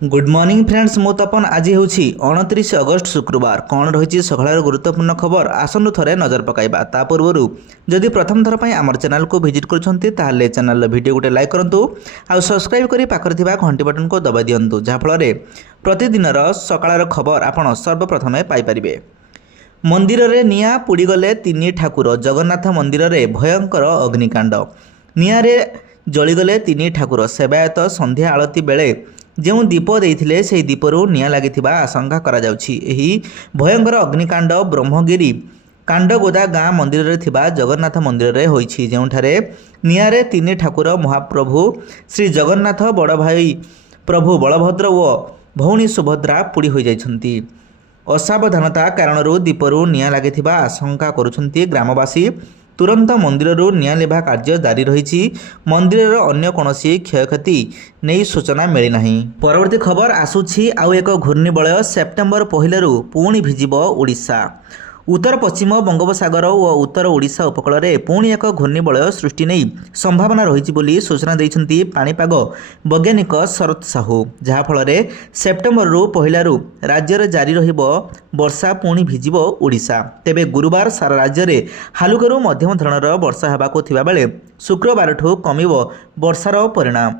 Good morning friends मु तपन आज हूँ 29 अगस्त शुक्रवार कौन रही सकाळ गुरुत्वपूर्ण खबर आसनु थरे नजर पकाइबा ता पूर्व जदि प्रथम थर पर आम चैनल को विजिट करछंती ताहले चैनल वीडियो गोटे लाइक करंतु आ सब्सक्राइब करी पाखर थिबा घंटी बटन को दबाई दियंतु जहा फल प्रतिदिन सकाळ खबर आपण सर्वप्रथमे पाई परिबे। मंदिर रे निया पुड़ी गले तीन ठाकुर जगन्नाथ मंदिर रे भयंकर अग्निकांड निया रे जलिगले तीन ठाकुर सेवायत संध्या आलती बेले जो दीप देते से दीपरू निया लगी आशंका करा जाउछि। एही भयंकर अग्निकांड ब्रह्मगिरी कांडगोदा गाँ मंदिर रे थिबा जगन्नाथ मंदिर रे होइछि जेउठारे निया रे तीन ठाकुर महाप्रभु श्री जगन्नाथ बड़ भाई प्रभु बलभद्र व भौणी सुभद्रा पुड़ी हो जाइछन्ति। असावधानता कारणरू दीपरू निया लगी आशंका करुछन्ति ग्रामवासी। तुरंत मंदिर निया लेभा कार्य जारी रही मंदिर अन्य कौनसी क्षयक्षति नहीं सूचना मिली ना। परवर्ती खबर आसुछि आउ एक घूर्णिबलय सेप्टेम्बर 1 पुणी भिजिब ओडिशा। उत्तर पश्चिम बंगोपसागर और उत्तर ओडिशा उपकूल में पुणी एक घूर्णिबलय सृष्टि नहीं संभावना रही बोली सूचना देइछन्ति पाणीपाग वैज्ञानिक शरत साहू जहाँफल सेप्टेम्बर 1 राज्य में जारी रहिबो वर्षा पुणी भिजिब ओडिशा। तेबे गुरुवार सारा राज्य में हालुकारू मध्यम धरणर वर्षा हेबाकु थिबा बेले शुक्रवार ठू कमिबो वर्षार परिणाम।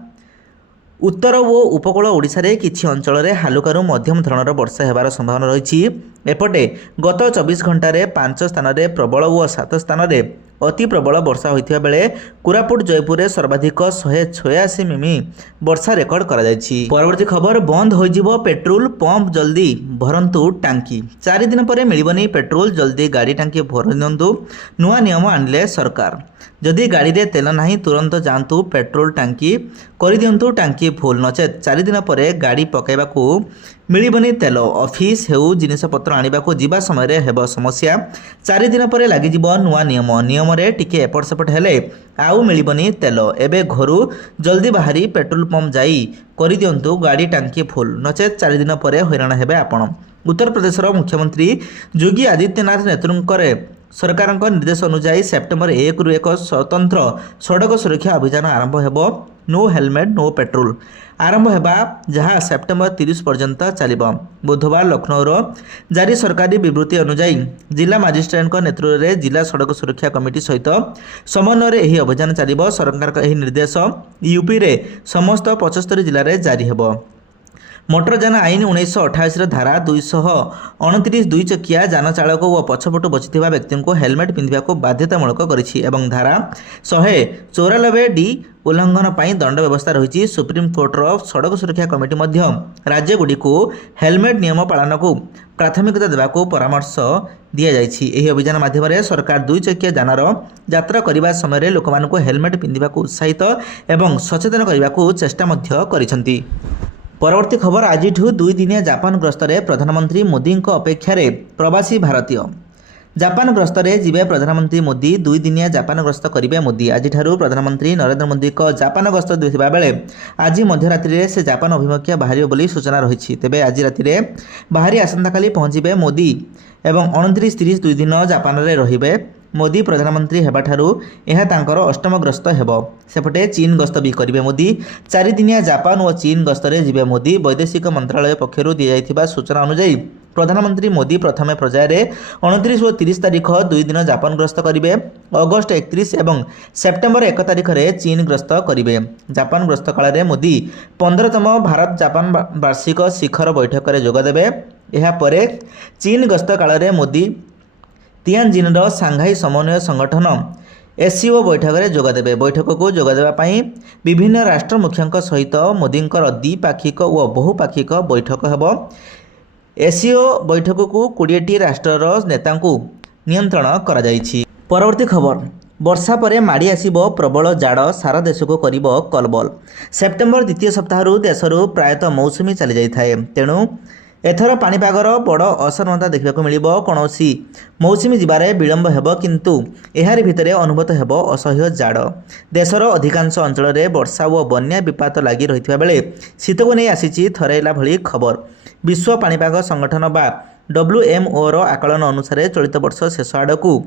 उत्तर और उपकूल ओडिशा रे किछि अंचल में हालुकारू मध्यम धरणर वर्षा हेबार संभावना रही। एपटे गत 24 घंटे 5 स्थान में प्रबल और 7 स्थान में अति प्रबल वर्षा होइथिबा बेले कोरापुट जयपुर में सर्वाधिक 186 मिमी वर्षा रेकर्ड करा जायछि। परवर्ती खबर बंद होइजिबो पेट्रोल पंप जल्दी भरंतु टांकी 4 दिन पर मिलिबनी पेट्रोल जल्दी गाड़ी टांकी भरंतु नुआ नियम आनिले सरकार। जदि गाड़ी रे तेल नाही तुरंत जांतु पेट्रोल टांकी करदियंतु टांकी फुल नचेत 4 दिन पर गाड़ी पकाइबाकू मिलिबनी तेल ऑफिस हेउ जिनिसपत्र आनिबाकू जिबा समय हेब समस्या। 4 दिन पर लागिजिबो नुआ नियम रे टिके एपट सेपट हेले आउ मिलिबनी तेल। एबे घरू जल्दी बाहरी पेट्रोल पंप जाई करदियंतु गाड़ी टांकी फुल नचेत 4 दिन पर हैरान हेबे आपण। उत्तर प्रदेश मुख्यमंत्री योगी आदित्यनाथ नेतृत्व सरकार निर्देश अनुसार सेप्टेम्बर 1 रु एक स्वतंत्र सड़क सुरक्षा अभियान आरंभ हेबो। नो हेलमेट नो पेट्रोल आरंभ हेबा जहां सेप्टेम्बर 30 पर्यंत चलिबो। बुधवार लखनऊर जारी सरकारी विवृत्ति अनुसार जिला मजिस्ट्रेट नेतृत्व में जिला सड़क सुरक्षा कमिटी सहित समन्वय यह अभियान चलिबो। सरकार यह निर्देश यूपी रे समस्त 75 जिले में जारी हेबो। मोटरयान आईन 1988 धारा 229 दुई चकिया जान चालक और पछपटु बसी व्यक्ति को हेलमेट पिंधा को बाध्यतामूलक करिछि एवं धारा 194 डी उल्लंघन पर दंड व्यवस्था रही। सुप्रीम कोर्टर सड़क सुरक्षा कमिटी मध्य राज्यगुड़ी को हेलमेट नियम पालन को प्राथमिकता देवाक परामर्श दि जाइछि। एही अभियान माध्यम सरकार दुई चकिया जानर यात्रा करने समय लोक हेलमेट पिंधा उत्साहित एवं सचेतन करने को चेष्टा मध्य करिसेंति। परवर्ती खबर आज 2 दिनिया जापान गस्त प्रधानमंत्री मोदी अपेक्षा प्रवासी भारतीय जापान गस्त जीवे प्रधानमंत्री मोदी 2 दिनिया जापान गस्त करेंगे। मोदी आज प्रधानमंत्री नरेंद्र मोदी जापान गस्त देथिबा बेले आज मध्यरात्रि से जापान अभिमुखे बाहर बोली सूचना रही। तेबे आज राति बाहरी आसंता काली पहुंचे मोदी एवं 29-30 2 दिन जापान रे रहिबे। मोदी प्रधानमंत्री हेबाठारू यह तांकर अष्टम गस्त हेब। सेपटे चीन गस्त भी करेंगे मोदी। 4 दिनिया जापान और चीन गस्तरे जीवे मोदी। वैदेशिक मंत्रालय पक्षर दी जाइथिबा सूचना अनुसार प्रधानमंत्री मोदी प्रथम पर्यायर 29 और 30 तारीख 2 दिन जापान गस्त करेंगे। अगस्त 31 और सेप्टेम्बर 1 तारीख में चीन गस्त करेंगे। जापान गस्त काल में मोदी 15तम भारत जापान वार्षिक शिखर बैठक में जोगदेवे। यापर चीन गस्त काल में मोदी तियानजिनर सांघाई समन्वय संगठन एससीओ बैठक में जोगदेवे। बैठक को जोगदेवाई विभिन्न राष्ट्र मुख्यों सहित मोदी द्विपाक्षिक और बहुपाक्षिक बैठक हेब। एससीओ बैठक को 20टी राष्ट्रर नेता नियंत्रण करा जाइछि। परवर्ती खबर वर्षा पर माड़ी आसिबो प्रबल जाड़ सारा देश को करिबो कलबल। सेप्टेम्बर द्वितीय सप्ताह देशरू प्रायतः मौसुमी चली जाइए तेणु एथर पाणीपागर बड़ असमानता देखा मिल कौनसी मौसुमी जीवारे विलंब हेब किंतु एहारी भितरे अनुभूत हेब असह्य जाड़। देशर अधिकांश अंचल में वर्षा और बन्या विपात लगी रही बेले शीत को नहीं आसी थरैला भली खबर। विश्व पाणीपाग संगठन बा WMO आकलन अनुसार चलित वर्ष शेष आड़कू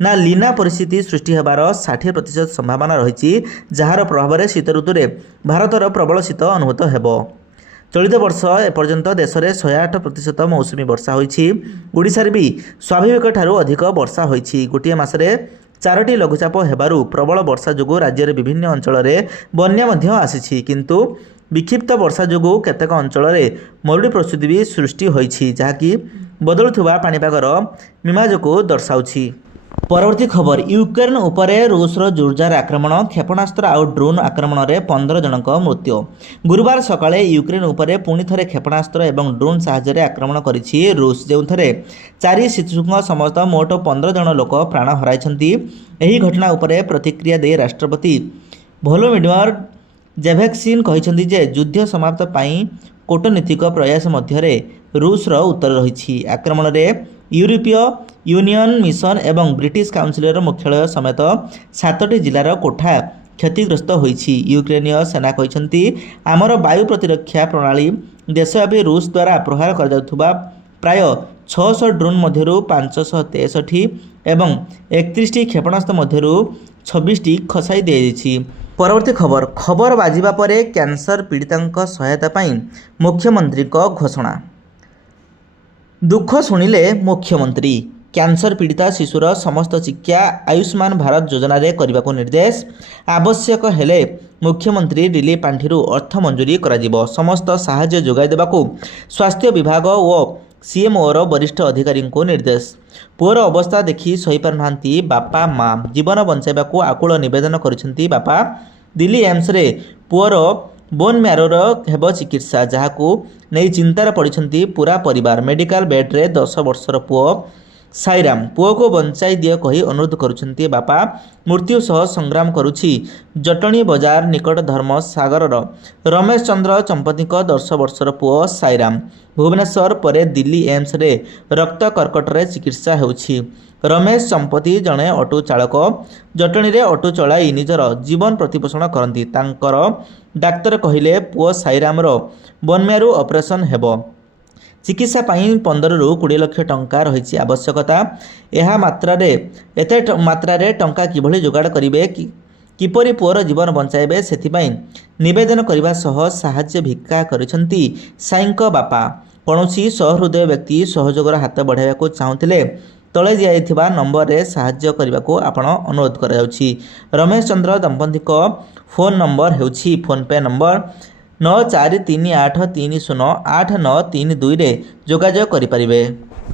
ना लीना परिस्थिति सृष्टि होबार 60% संभावना रही जार प्रभाव शीत ऋतु में भारतर प्रबल शीत अनुभूत हेब। चलित वर्ष एपर्यंत देश में 108% मौसुमी वर्षा होईछि। ओडिशारे भी स्वाभाविक ठारू अधिक वर्षा होईछि। गोटे मासरे 4टी लघुचाप हेबारु प्रबल वर्षा जोगु राज्यर विभिन्न अंचल में बन्या मध्य आसीछि, किंतु विक्षिप्त वर्षा जोगु केतेक अंचल में मरुड़ी परिस्थिति भी सृष्टि होईछि, जहाँकि बदलुवा पाणीपागर मिमाज को दर्शाउछि। परवर्ती खबर, यूक्रेन उपरे रूसर जोरदार आक्रमण, क्षेपणास्त्र आउ ड्रोन आक्रमण में 15 जनक मृत्यु। गुरुवार सकाळे यूक्रेन उपरे पुणी थरे क्षेपणास्त्र एवं ड्रोन साहाय्य आक्रमण करिछि रूस, जेउथरे 4 शिशुक समस्त मोट 15 जन लोक प्राण हराइछन्ति। एही घटना उपरे प्रतिक्रिया दे राष्ट्रपति भोलोडिमिर जेलेन्स्की कहिछन्ति जे युद्ध समाप्त पाई कूटनीतिक प्रयास मध्यरे रूसर उत्तर रहिछि। आक्रमण में यूरोपीय यूनियन मिशन एवं ब्रिटिश काउंसिलर मुख्यालय समेत 7टी जिलार कोठा क्षतिग्रस्त होईछि। यूक्रेनीय सेना कहिछन्ति आमर वायु प्रतिरक्षा प्रणाली देशव्यापी रूस द्वारा प्रहार कर जाउथुबा प्राय 600 ड्रोन मध्यरु 563 एवं 31टी क्षेपणास्त्र मध्यरु 26टी खसाई दियाଯାଇଛି। परवर्ती खबर बाजिबा परे कैंसर पीड़ितांक सहायता पाई मुख्यमंत्री को घोषणा। दुख शुणिले मुख्यमंत्री, कैंसर पीड़िता शिशुर समस्त चिकित्सा आयुष्मान भारत योजना रे करने को निर्देश। आवश्यक हेले मुख्यमंत्री रिलीफ पांठि अर्थ मंजूरी करा। समस्त साहाय्य जोगाई देबाकू स्वास्थ्य विभाग और सीएमओर वरिष्ठ अधिकारी को निर्देश। पुअर अवस्था देखि सही पारनाहांती बापा माँ, जीवन बंचाइबाकू आकुल निवेदन करिसेंती बापा। दिल्ली एम्स रे पुअर बोन म्यारोर हेब चिकित्सा, जहाकू नहीं चिंतार पड़िछंती पूरा परिवार। मेडिकल बेड रे 10 वर्षर पुओ साईराम, पुओ को बंचाई दिए कही अनुरोध करुछंती बापा। मृत्यु सह संग्राम करुछि जटणी बजार निकट धर्म सागरर रमेश चंद्र चंपतीक 10 वर्षर पुओ साईराम। भुवनेश्वर परे दिल्ली एम्स रे रक्त कर्कट रे चिकित्सा हेउछि। रमेश चंपती जड़े ऑटो चालक, जटणी रे ऑटो चलाई निजर जीवन प्रतिपोषण करती। तांकर डाक्तर कहिले पुओ साईराम बोनम्यारू ऑपरेशन हेबो। चिकित्सा पाई 15 ରୁ 20 लाख टंका रही आवश्यकता। यह मात्रा टंका किभली जोगाड़ करेंगे, किपरि पुअर जीवन बंचाइबे सेथिपाई निवेदन करने सह साहाय्य भिक्षा करिसेंती साईंक बापा। कौनसी सहृदय व्यक्ति सहयोगर हाथ बढ़ाइबा को चाहूले तले दिया नंबर रे साहाय्य करने को आपण अनुरोध करायाउछि। रमेश चंद्र दंपति को फोन नंबर हेउछि फोन पे नंबर 9438308932 रे जोगाजोग करिपारिबे।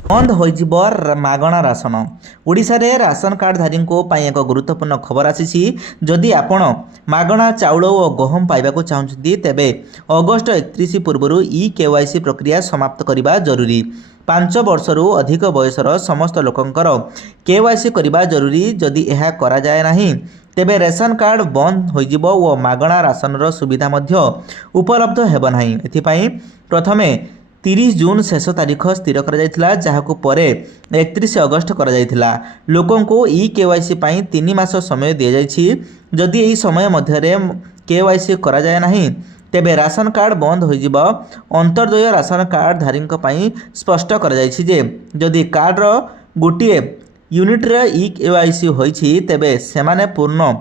बंद होइजिब मागणा राशन। ओडिशा रे राशन कार्डधारी एक गुरुत्वपूर्ण खबर आसी। जदि आपण मागणा चाउल और गहम पाइबाकू चाहते तेबे अगस्ट 31 पूर्व ई-केवाईसी प्रक्रिया समाप्त करने जरूरी। 5 वर्षरू अधिक बयसर समस्त लोकंकर केवाईसी करने जरूरी। जदि यह करा जाए नहीं तेबे रेशन कार्ड बंद होइजिब और मागणा राशनर सुविधा मध्य उपलब्ध हेब नाही। एथिपाई प्रथमे 30 जून शेष तारीख स्थिर करा जायतिला, जहाकू परे 31 अगस्त करा जायतिला। लोकंको ई-केवाईसी पाई 3 मास समय दिया जायछि। जदि एही समय मध्यरे केवाईसी करा जाए नाही तेबे राशन कार्ड बंद होइजिब। अंतर्दय राशन कार्डधारी पाई स्पष्ट करा जायछि जे जदि कार्डर गोटिए यूनिट्रे ई-केवाईसी होइछि तेबे सेमाने पूर्ण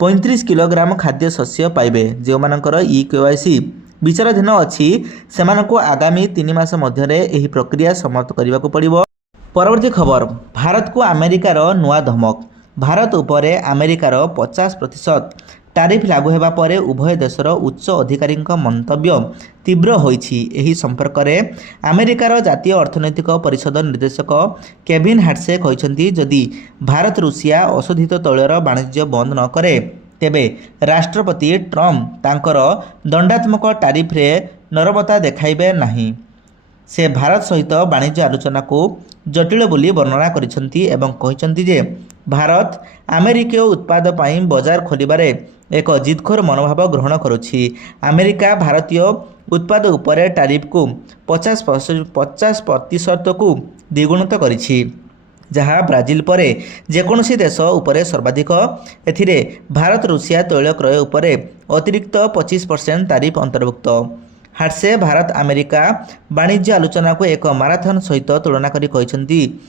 35 किलोग्राम खाद्य शस्य पाइबे। जो मानकर ई-केवाईसी विचाराधीन अच्छी सेमानकु आगामी 3 मास मध्यरे एही प्रक्रिया समाप्त करने को पड़िबो। परवर्ती खबर, भारत को अमेरिकार नुआ धमक। भारत उपरे अमेरिकार 50% टारिफ लागू हेबा परे उभय देशर उच्च अधिकारी मंतव्य तीव्र होइछि। एही संपर्क में अमेरिकार जातीय अर्थनैतिक परिषद निर्देशक केविन हार्ट्से कहिसेंति जदि भारत रूसिया अशोधित तैलर वाणिज्य बंद न करे तेबे राष्ट्रपति ट्रम्प तांकर दंडात्मक टारिफ रे नरमता देखाइबे नहीं। से भारत सहित वाणिज्य आलोचना को जटिल बोली वर्णना करिसेंति एवं कहिसेंति जे भारत अमेरिकीय उत्पाद पाई बाजार खोलिबारे एक जिदखोर मनोभाव ग्रहण करुछि। अमेरिका भारतीय उत्पाद उपरे टारिफ को 50% को द्विगुणित करिछि, जहाँ ब्राजिल परे जेकोसी देश उपरे सर्वाधिक। एथिरे भारत रूसिया तैल क्रय उपरे अतिरिक्त 25% तारिफ अंतर्भुक्त। हार्ट्से भारत अमेरिका वाणिज्य आलोचना को एक माराथन सहित तुलना करी कहिसेंति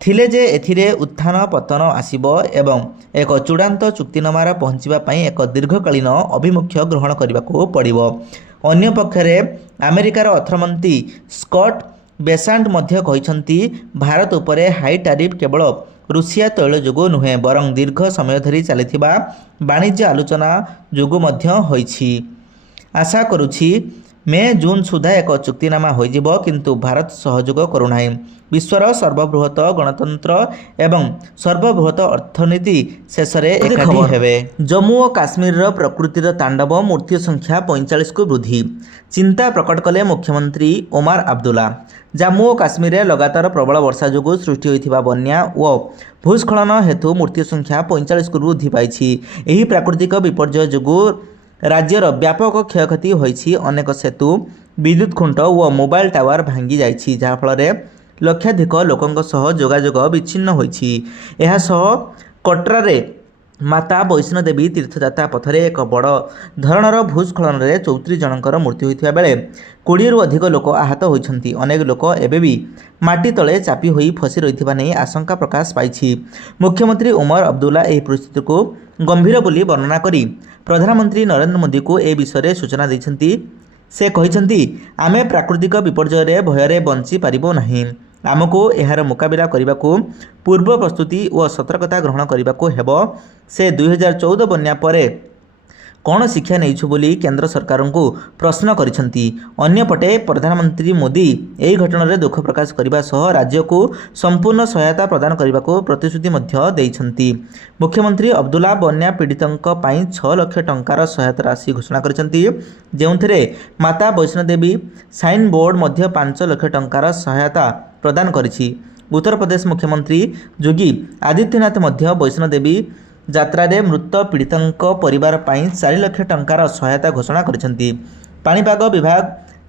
थिले जे एथिरे उत्थान पतन आसिबो एवं एक चूड़ांत चुक्तिनामार पहुँचवा एक दीर्घकालीन अभिमुख्य ग्रहण करने को पड़िबो। अन्य पक्षरे अमेरिकार अर्थमंत्री स्कॉट बेसांट मध्य कहिसंती भारत उपरे हाई टैरिफ केवल रुषिया तैल जोगु नुहे बरं दीर्घ समय धरी चलिथिबा वाणिज्य आलोचना जोगु मध्य होईछि। आशा करुछि मे जून सुधा एक चुक्तिनामा होइजिबो किंतु भारत सहयोग करुनाही। विश्वर सर्वबृहत गणतंत्र एवं सर्वबृहत अर्थनीति शेष में एकाठी हेबे। जम्मू और काश्मीर प्रकृतिर तांडव मृत्यु संख्या 45 को वृद्धि चिंता प्रकट कले मुख्यमंत्री ओमार अब्दुल्ला। जम्मू और काश्मीर में लगातार प्रबल वर्षा जोगु सृष्टि होइथिबा बन्या और भूस्खलन हेतु मृत्यु संख्या 45 को वृद्धि पाइछि। एही प्राकृतिक विपर्यय जोगु राज्यर व्यापक क्षयक्षति होइछि। अनेक सेतु विद्युत खुंट और मोबाइल टावर भांगी जाइछि जहा फल लक्षाधिक लोकंक सह जोगाजोग विच्छिन्न होइछि। एहा सह कटरारे माता वैष्णोदेवी तीर्थयात्रा पथरे एक बड़ धरणर भूस्खलन में 34 जनकर मृत्यु होइथिबा बेले 20 रु अधिक लोक आहत होइछन्ति। अनेक लोक एबे भी माटी तले चापी होई फसी रहिथिबा नै आशंका प्रकाश पाइछि। मुख्यमंत्री ओमर अब्दुल्ला एही परिस्थिति को गंभीर बोली वर्णना करी प्रधानमंत्री नरेंद्र मोदी को ए विषय सूचना दैछन्ति। से कहिछन्ति आमे प्राकृतिक विपर्यय भୟରେ बंची पारिबो नाही। आमको एहार मुकाबिला करने पूर्व प्रस्तुति और सतर्कता ग्रहण करने को हेबो। से 2014 बन्या परे कौन शिक्षा नहीं बोली केंद्र सरकार को प्रश्न करिसेंति। अन्यपटे प्रधानमंत्री मोदी यही घटना रे दुख प्रकाश करने सह राज्य को संपूर्ण सहायता प्रदान करने को प्रतिश्रुति मध्य देइछन्ति। मुख्यमंत्री अब्दुल्ला बन्या पीड़ितंक पई 6 लाख टंकार सहायता राशि घोषणा करिसेंति जेउथिरे माता वैष्णोदेवी साइन बोर्ड मध्य 5 लाख टंकार सहायता प्रदान करिछि। उत्तर प्रदेश मुख्यमंत्री योगी आदित्यनाथ मध्य वैष्णोदेवी यात्रा रे मृत पीड़ितंक परिवार पई 4 लाख टंकार सहायता घोषणा करिसेंति। पाणीपाग विभाग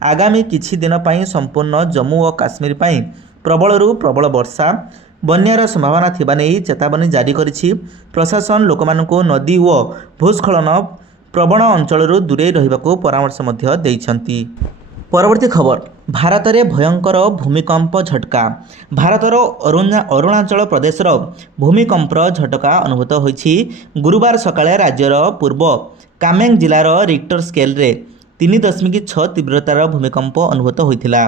आगामी किछि दिन पई संपूर्ण जम्मू और काश्मीर पई प्रबलरू प्रबल वर्षा बन्यार संभावना थिबा नै चेतावनी जारी करिछि। प्रशासन लोकमाननको नदी और भूस्खलन प्रवण अंचलरू दूरे रहिबाको परामर्श मध्य दैछन्ति। परवर्ती खबर भारत में भयंकर भूमिकंप झटका। भारतर अरुणाचल प्रदेशर भूमिकंपर झटका अनुभूत होइछि। गुरुवार सकाळे राज्यर पूर्व कामेंग जिलार रिक्टर स्केल रे 3.6 तीव्रतार भूमिकंप अनुभूत होइथिला।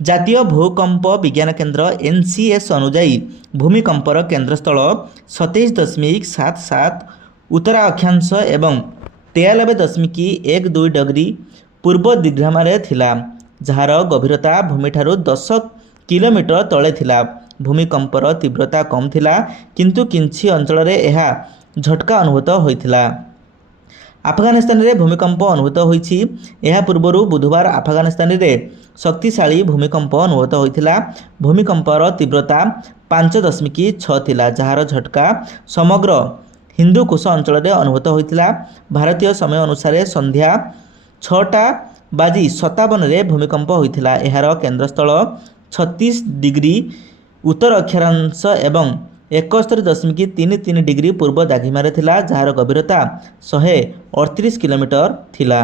जातीय भूकंप विज्ञान केन्द्र NCS अनुजाई भूमिकंपर केन्द्रस्थल 27.77 उत्तरा अक्षांश एवं 93.12 डिग्री पूर्व दिग्भ्रमरे थिला जार गभीरता भूमि ठारू 10 किलोमीटर तले थिला। भूमिकंपर तीव्रता कम थिला किंतु किंछि अंचल रे एहा झटका अनुभूत होइथिला। अफगानिस्तान रे भूमिकंप अनुभूत होइछि। एहा पूर्वरु बुधवार अफगानिस्तान रे शक्तिशाली भूमिकंप अनुभूत होइथिला। भूमिकंपर तीव्रता 5.6 थिला जार झटका समग्र हिंदुकुश अंचल रे अनुभूत होइथिला। भारतीय समय अनुसार संध्या 6:57 रे भूमिकंप होइथिला। एहार केन्द्रस्थल 36 डिग्री उत्तर अक्षांश एवं 71.33 डिग्री पूर्व दाघिमारे थिला जार गभीरता 138 किलोमीटर थिला।